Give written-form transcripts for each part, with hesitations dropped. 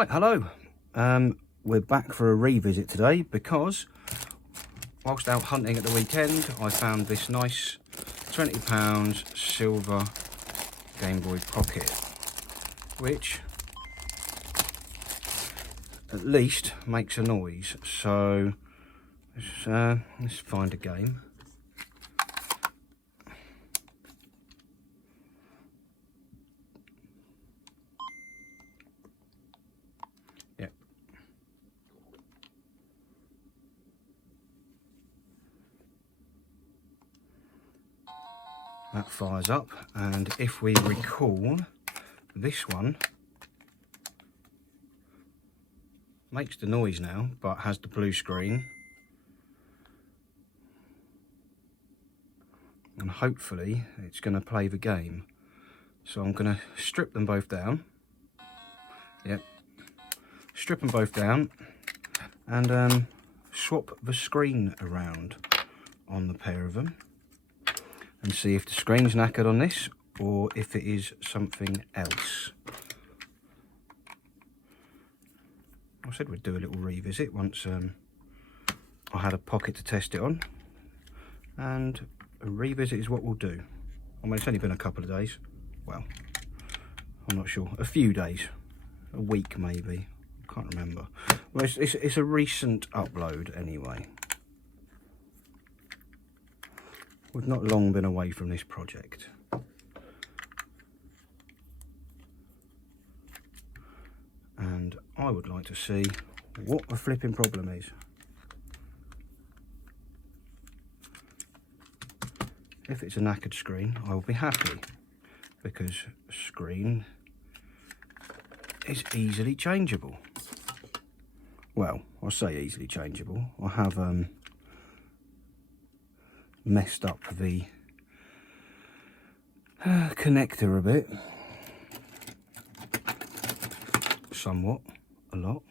Right, hello. We're back for a revisit today because whilst out hunting at the weekend I found this nice £20 silver Game Boy Pocket, which at least makes a noise. So let's find a game. Yep. That fires up, and if we recall, this one makes the noise now but has the blue screen, and hopefully it's going to play the game. So I'm going to strip them both down. Yep, strip them both down and swap the screen around on the pair of them and see if the screen's knackered on this or if it is something else. I said we'd do a little revisit once I had a pocket to test it on, and a revisit is what we'll do. I mean, it's only been a couple of days. Well, I'm not sure. A few days. A week maybe. I can't remember. Well, it's a recent upload anyway. We've not long been away from this project. And I would like to see what the flipping problem is. If it's a knackered screen, I will be happy, because a screen is easily changeable. Well, I say easily changeable. I have messed up the connector a bit, somewhat, a lot.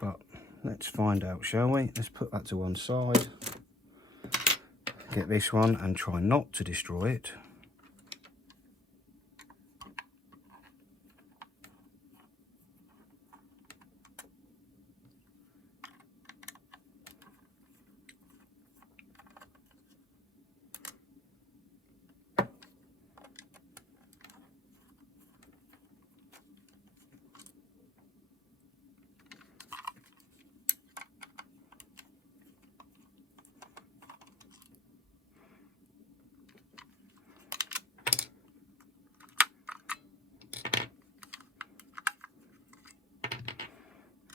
But let's find out, shall we? Let's put that to one side, get this one and try not to destroy it.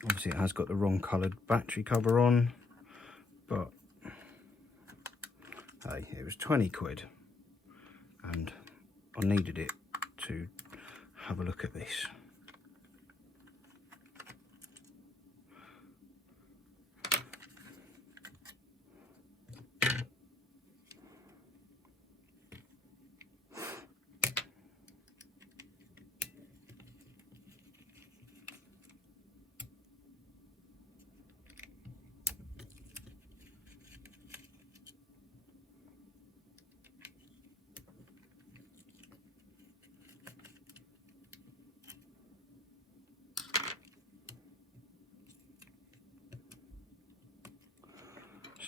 Obviously it has got the wrong coloured battery cover on, but hey, it was 20 quid and I needed it to have a look at this.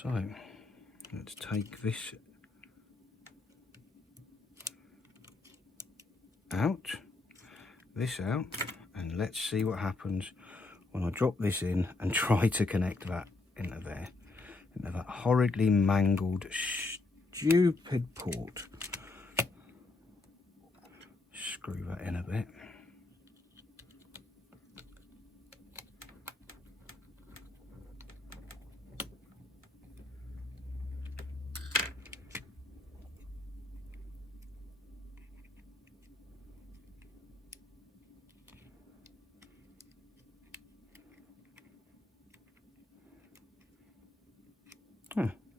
So let's take this out, and let's see what happens when I drop this in and try to connect that into there, into that horridly mangled, stupid port. Screw that in a bit.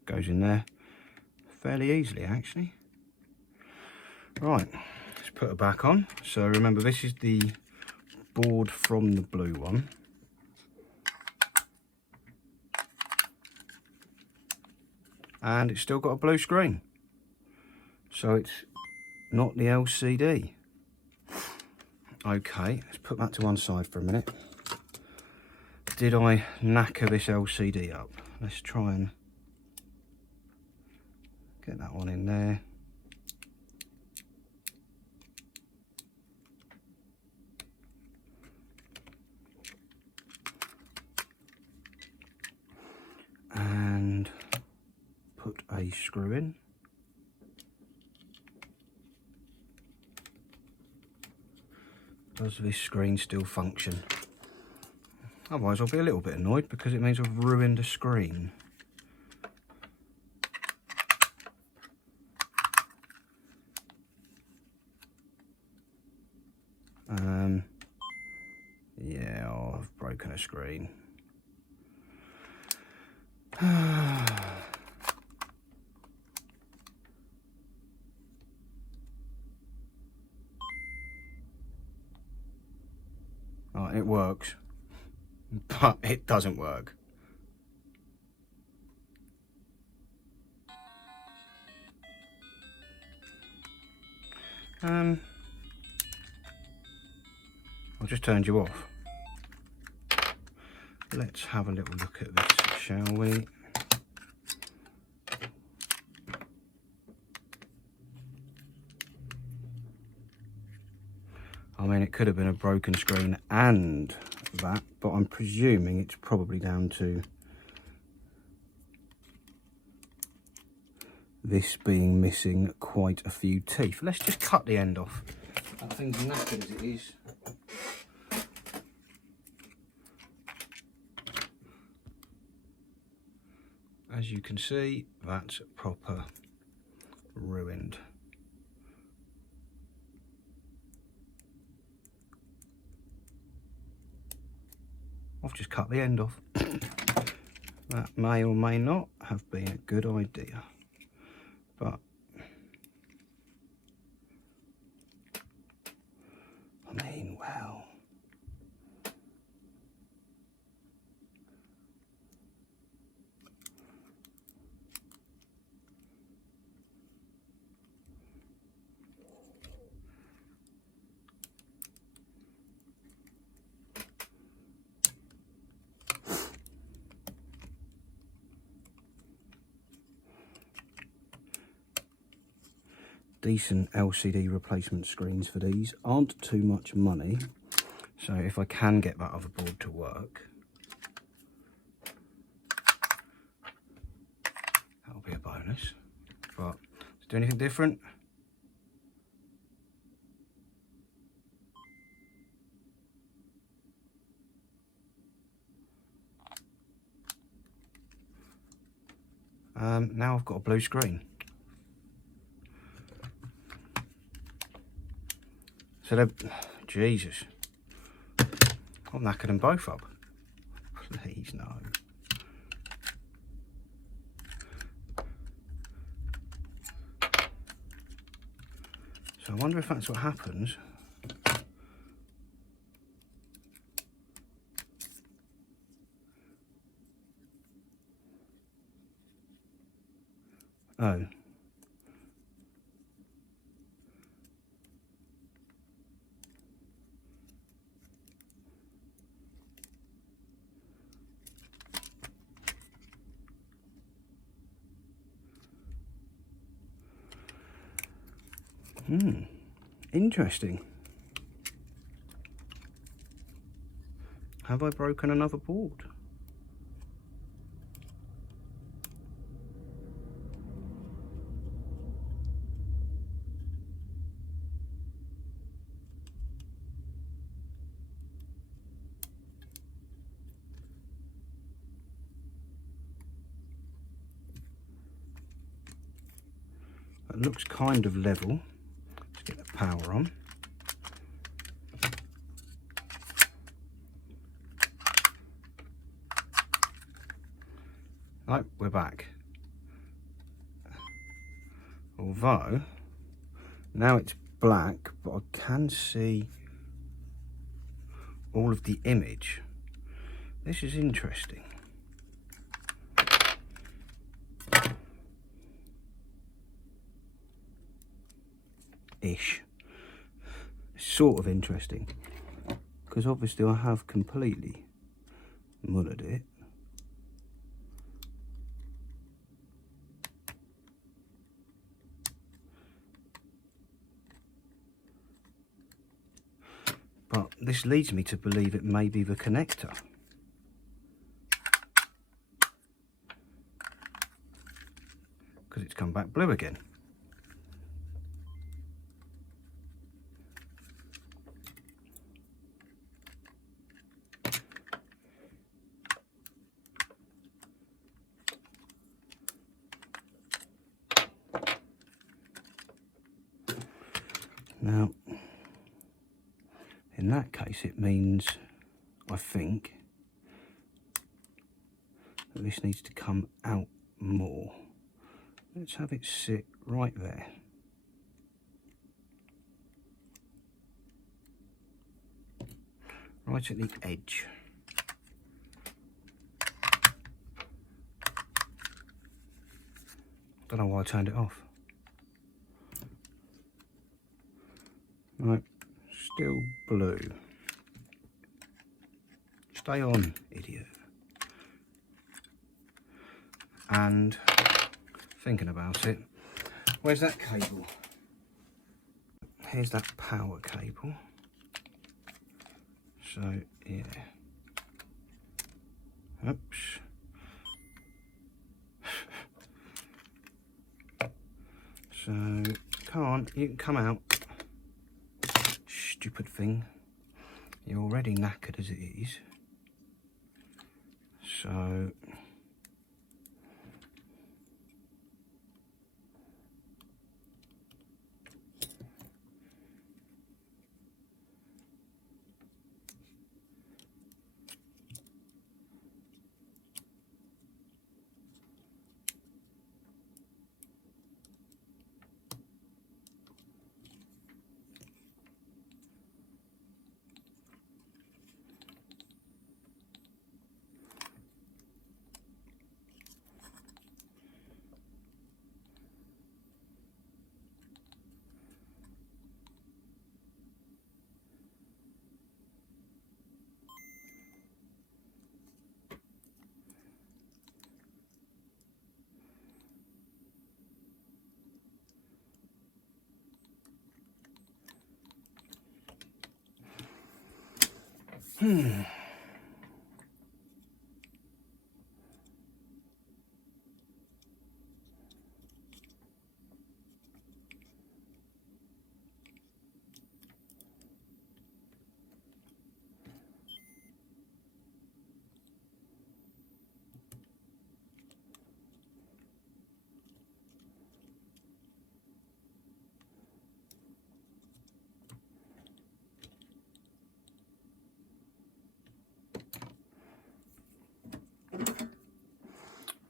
Goes in there fairly easily actually. Right, let's put it back on. So remember, this is the board from the blue one. And it's still got a blue screen. So it's not the LCD. Okay, let's put that to one side for a minute. Did I knacker this LCD up? Let's try and get that one in there. And put a screw in. Does this screen still function? Otherwise I'll be a little bit annoyed because it means I've ruined a screen. Yeah, I've broken a screen. Oh, it works, but it doesn't work. I just turned you off. Let's have a little look at this, shall we? I mean, it could have been a broken screen and that, but I'm presuming it's probably down to this being missing quite a few teeth. Let's just cut the end off. That thing's knackered as it is. As you can see, that's proper ruined. I've just cut the end off. That may or may not have been a good idea, but I mean, well. Decent LCD replacement screens for these aren't too much money, so if I can get that other board to work, that'll be a bonus. But to do anything different, now I've got a blue screen. So they're, Jesus, I'll knacker them both up. Please, no. So I wonder if that's what happens. Oh. Interesting. Have I broken another board? It looks kind of level. Let's get the power on. Right, we're back. Although, now it's black, but I can see all of the image. This is interesting. ish. It's sort of interesting, because obviously I have completely mullered it. But this leads me to believe it may be the connector. Because it's come back blue again. Now, in that case, it means, I think, that this needs to come out more. Let's have it sit right there. Right at the edge. Don't know why I turned it off. Right, still blue. Stay on, idiot. And thinking about it, where's that cable? Here's that power cable. So, yeah. Oops. So, you can come out. Stupid thing. You're already knackered as it is. So,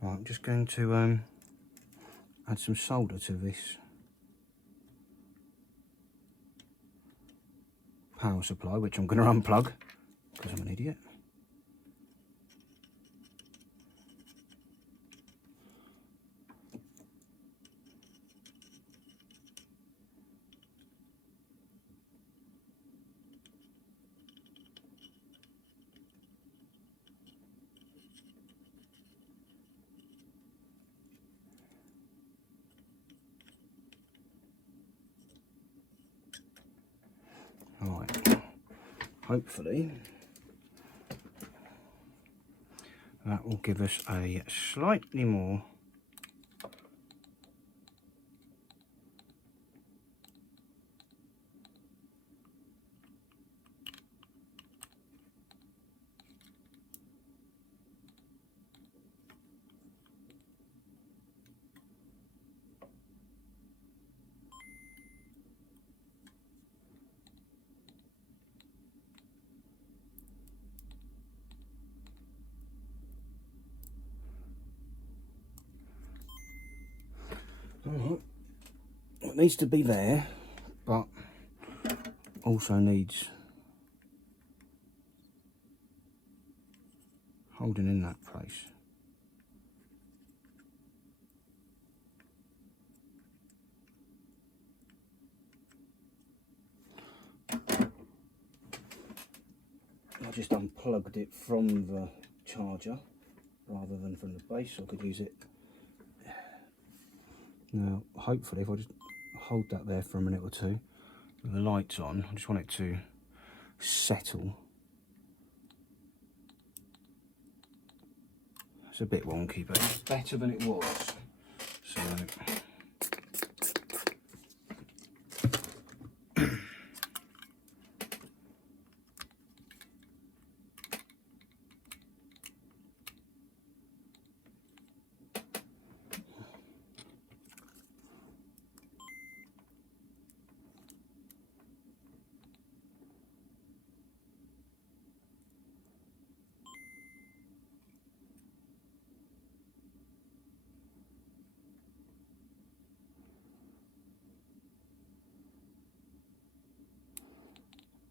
right, I'm just going to add some solder to this power supply, which I'm going to unplug because I'm an idiot. Right, hopefully that will give us a slightly more Alright, it needs to be there, but also needs holding in that place. just unplugged it from the charger rather than from the base, so I could use it. Now, hopefully, if I just hold that there for a minute or two, with the lights on, I just want it to settle. It's a bit wonky, but it's better than it was. So,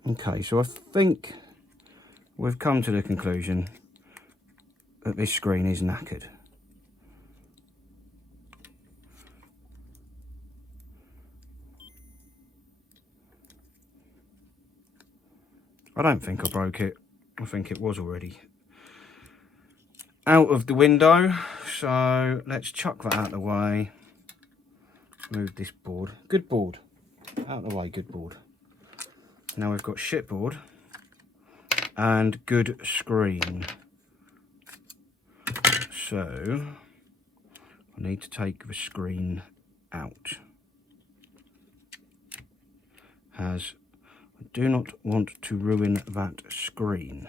okay, so I think we've come to the conclusion that this screen is knackered. I don't think I broke it. I think it was already out of the window. So let's chuck that out of the way. Move this board. Good board. Out of the way, good board. Now we've got shit board and good screen. So I need to take the screen out, as I do not want to ruin that screen.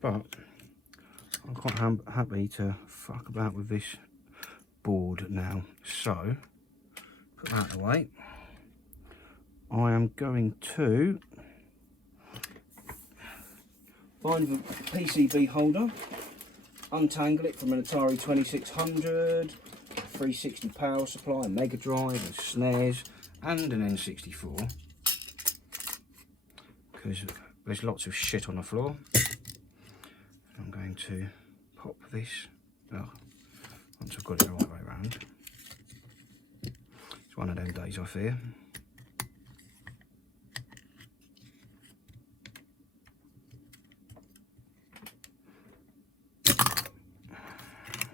But I'm quite happy to fuck about with this board now. So put that away. I am going to find the PCB holder, untangle it from an Atari 2600, 360 power supply, a Mega Drive, and snares, and an N64, because there's lots of shit on the floor. I'm going to pop this, once I've got it the right way around. It's one of them days, I fear.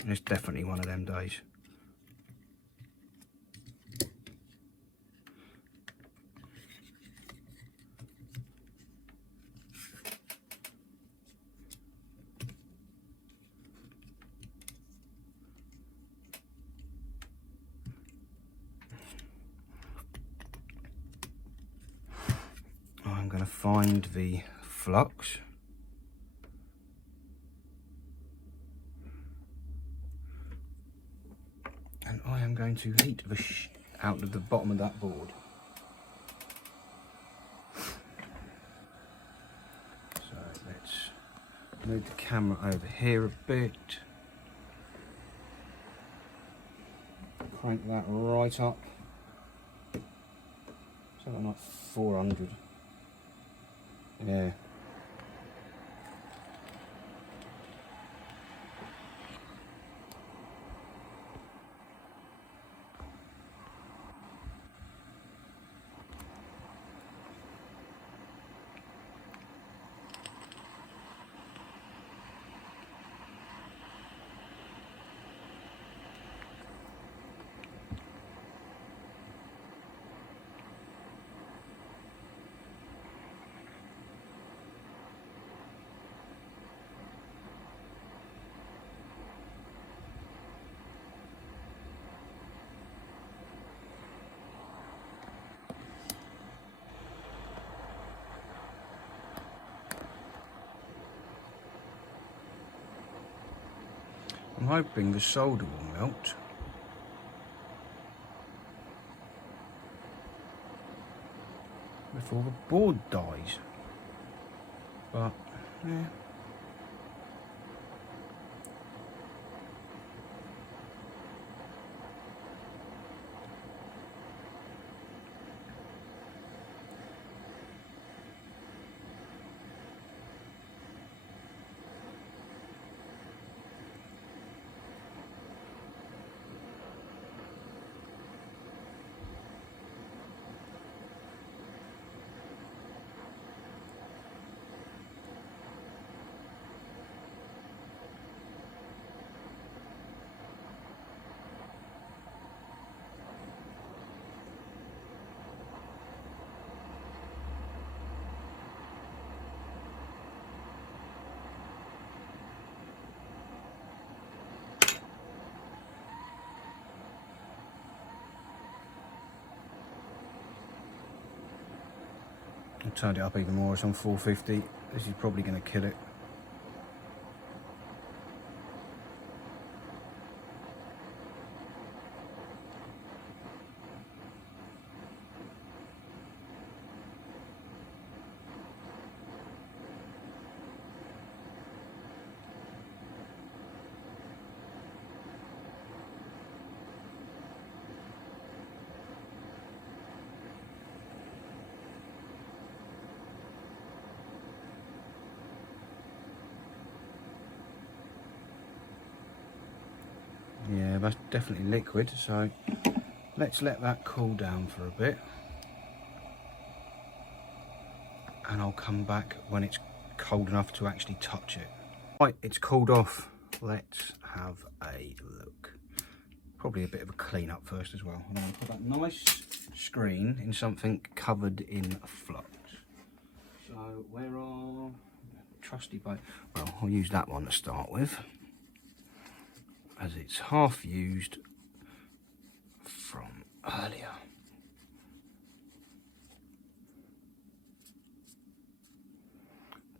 It's definitely one of them days. I'm going to find the flux. And I am going to heat the out of the bottom of that board. So let's move the camera over here a bit. Crank that right up. Something like 400. Yeah. I'm hoping the solder will melt. Before the board dies. But, yeah. turned it up even more. It's on 450. This is probably going to kill it. Yeah, that's definitely liquid, so let's let that cool down for a bit. And I'll come back when it's cold enough to actually touch it. Right, it's cooled off. Let's have a look. Probably a bit of a clean up first as well. I'm going to put that nice screen in something covered in flux. So where are trusty bait? Well, I'll use that one to start with, as it's half used from earlier.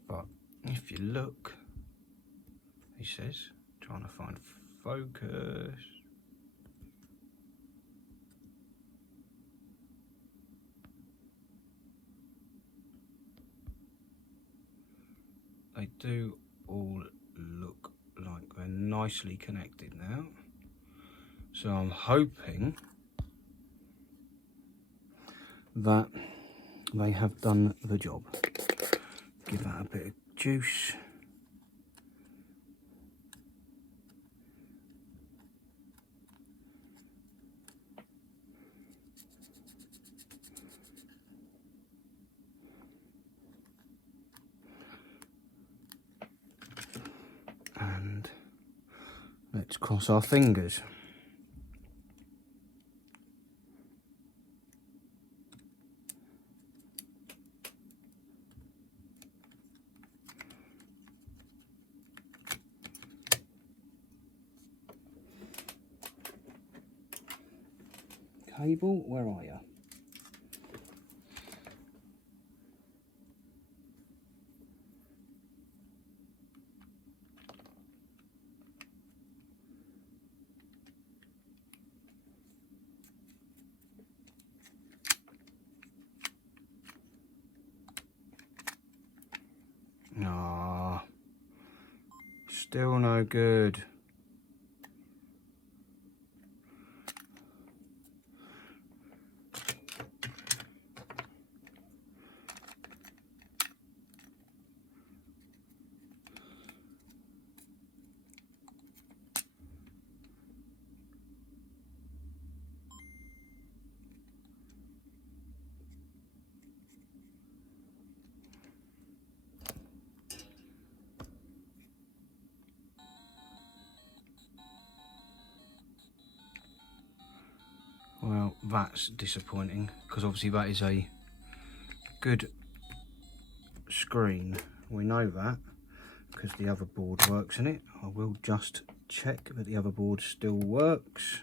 But if you look, he says, trying to find focus. They do all look like they're nicely connected now. So I'm hoping that they have done the job. Give that a bit of juice. And let's cross our fingers. Cable, where are you? Ah, still no good. Well, that's disappointing, because obviously that is a good screen. We know that because the other board works in it. I will just check that the other board still works.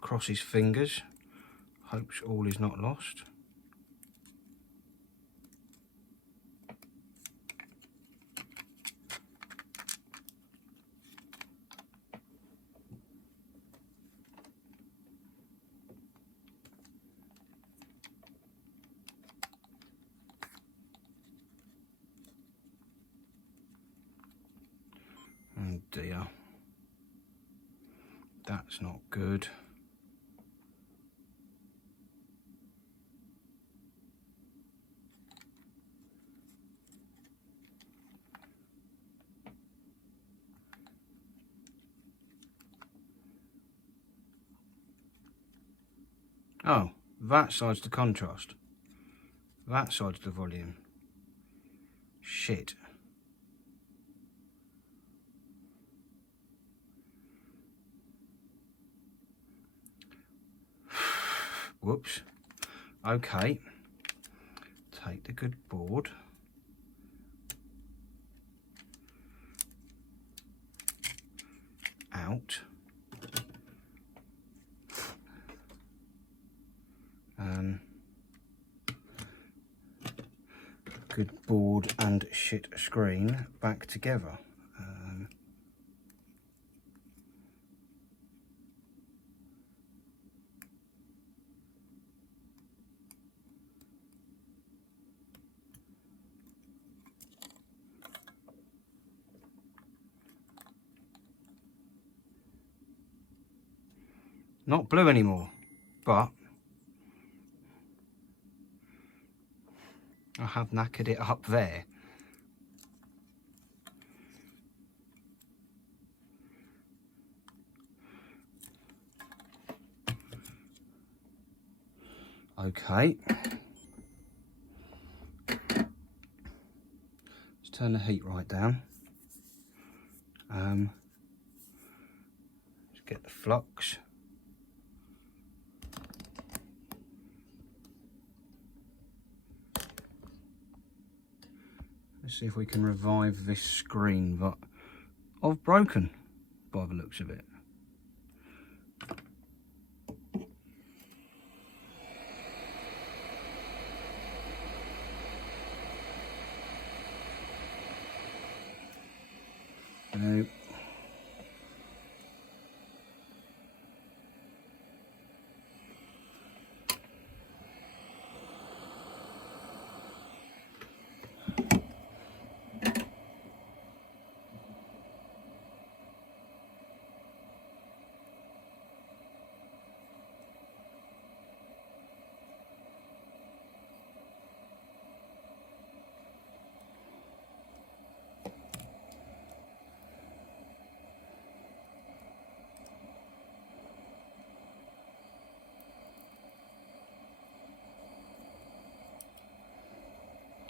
Cross his fingers, hopes all is not lost. Oh dear, that's not good. Oh, that side's the contrast. That side's the volume. Shit. Whoops. Okay. Take the good board. Out. good board and shit screen back together. Not blue anymore, but I have knackered it up there. Okay. Let's turn the heat right down. Let's get the flux. Let's see if we can revive this screen that I've broken by the looks of it. No.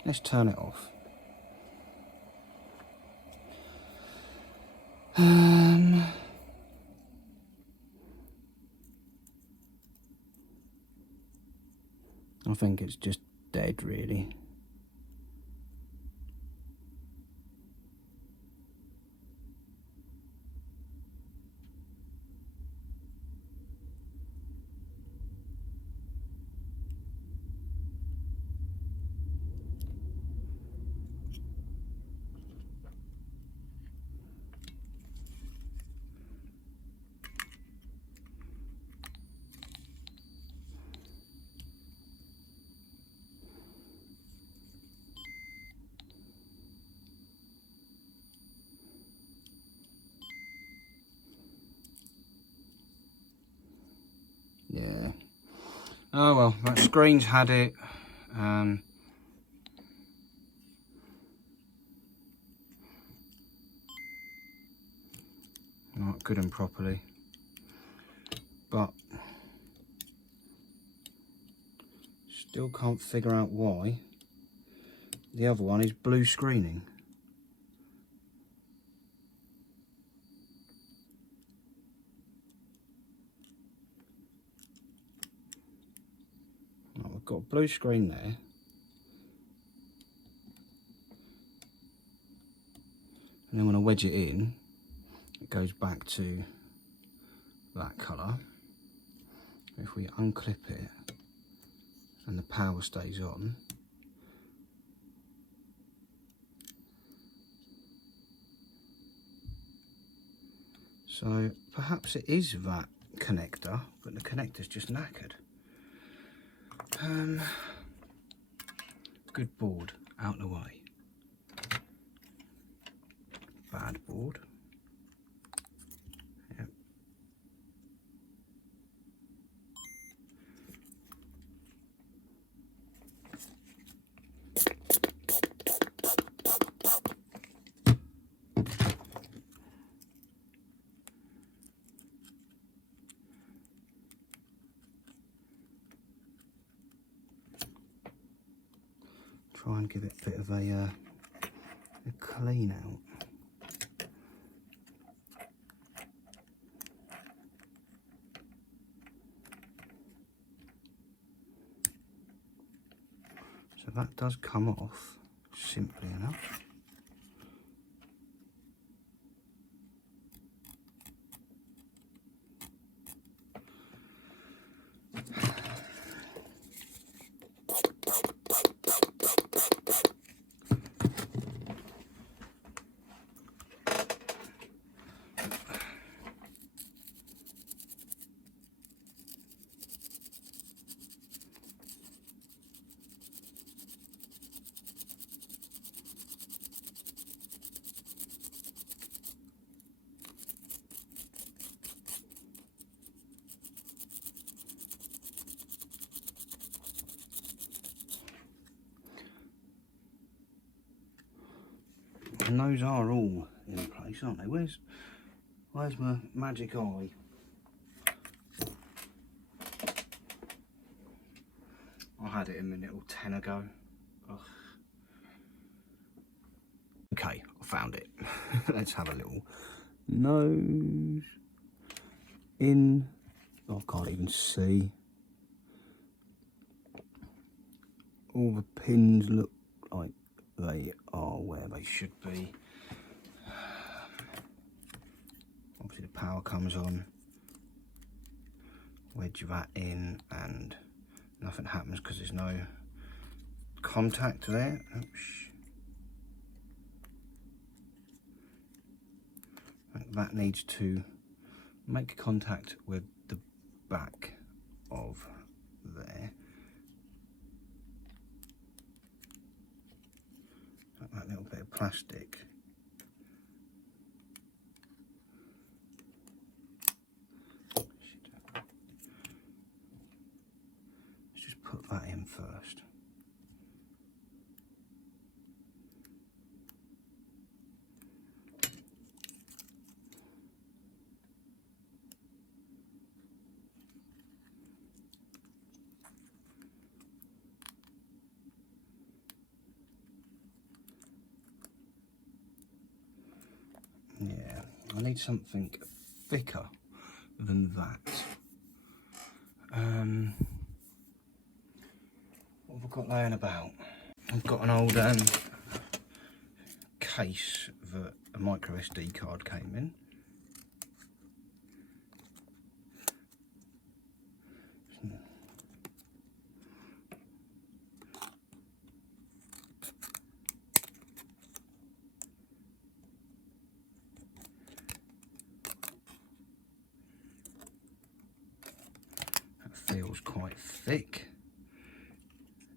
Let's turn it off. I think it's just dead, really. Yeah. Oh well, that screen's had it. Not good and properly, but still can't figure out why the other one is blue screening. Well, we've got a blue screen there, and then when I wedge it in, it goes back to that colour. If we unclip it and the power stays on, so perhaps it is that connector, but the connector's just knackered. Good board out the way. Bad board. Yep. Try and give it a bit of a clean out. So that does come off simply enough. And those are all in place, aren't they? Where's my magic eye? I had it a minute or 10 ago. Ugh. Okay, I found it. Let's have a little nose in. Oh, I can't even see. All the pins look like they are where they should be. Obviously the power comes on. Wedge that in and nothing happens because there's no contact there. Oops. That needs to make contact with the back of there. That little bit of plastic. Let's just put that in first. Yeah, I need something thicker than that. What have I got laying about? I've got an old case that a micro SD card came in. Feels quite thick.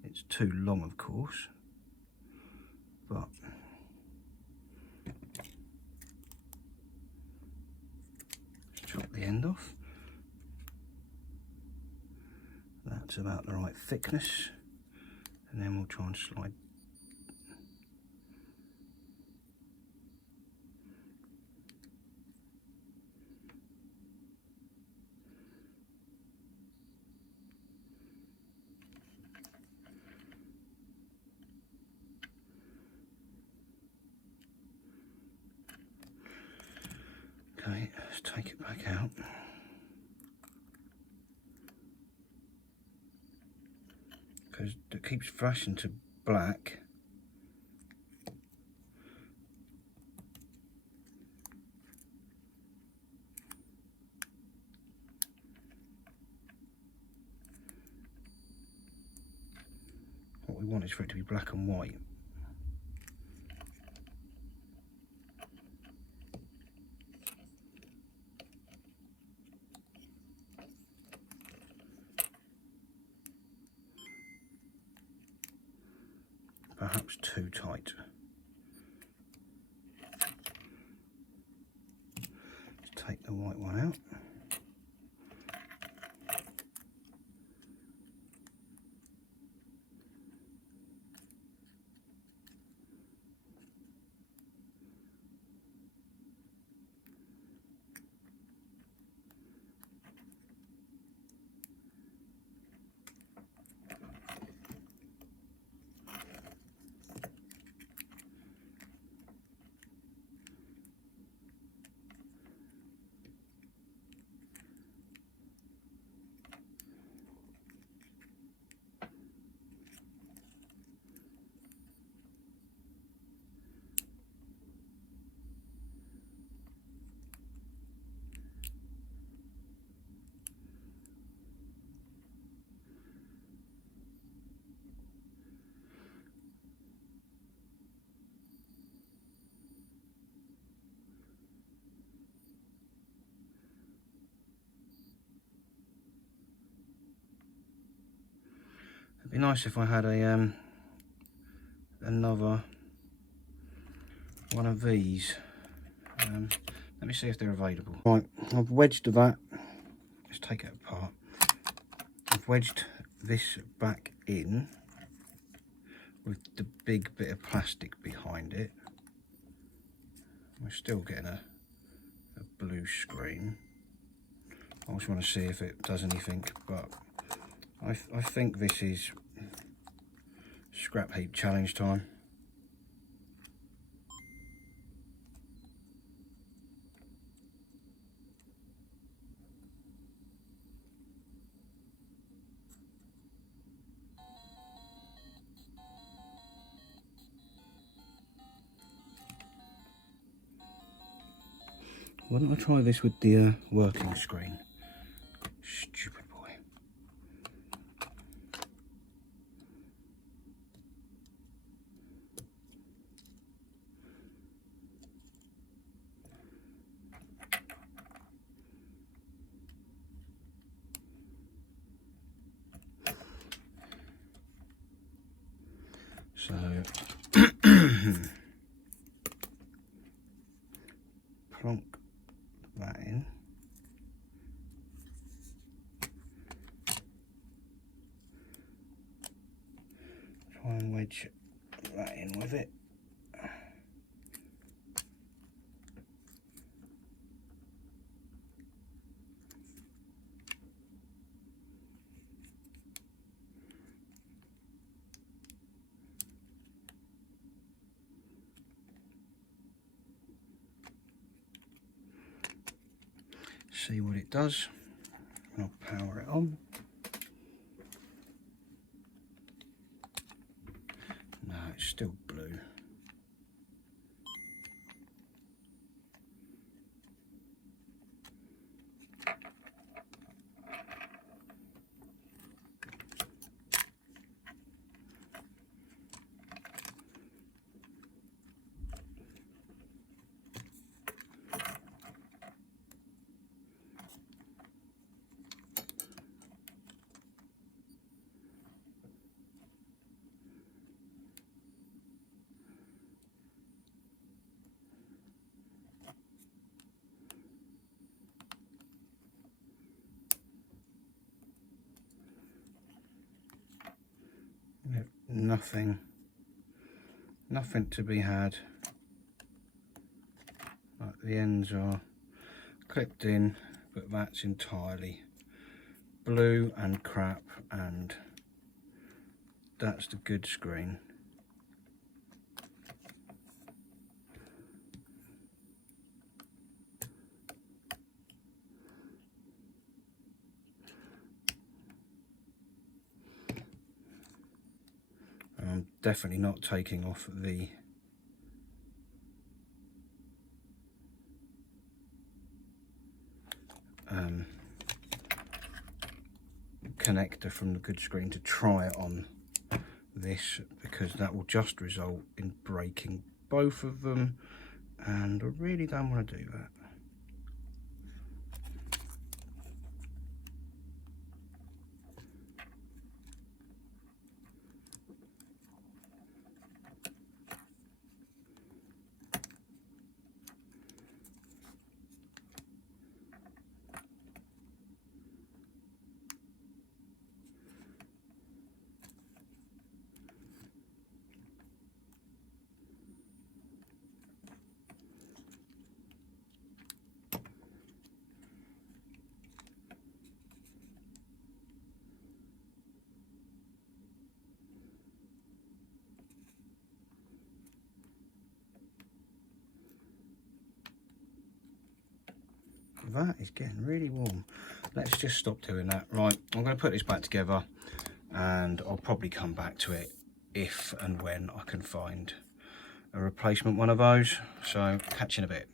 It's too long, of course, but let's chop the end off. That's about the right thickness, and then we'll try and slide. Okay, let's take it back out. Because it keeps flashing to black. What we want is for it to be black and white. Perhaps too tight. Let's take the white one out. It'd be nice if I had a another one of these. Let me see if they're available. Right, I've wedged that. Let's take it apart. I've wedged this back in with the big bit of plastic behind it. we're still getting a blue screen. I just want to see if it does anything, but I think this is scrap heap challenge time. Why don't I try this with the working screen? Stupid boy. So plonk that in. Try and wedge that in with it. See what it does. I'll power it on. No, it's still blue. Nothing to be had. Like the ends are clipped in, but that's entirely blue and crap, and that's the good screen. I'm definitely not taking off the connector from the good screen to try it on this, because that will just result in breaking both of them, and I really don't want to do that. That is getting really warm. Let's just stop doing that. Right, I'm going to put this back together, and I'll probably come back to it if and when I can find a replacement one of those. So catch you in a bit.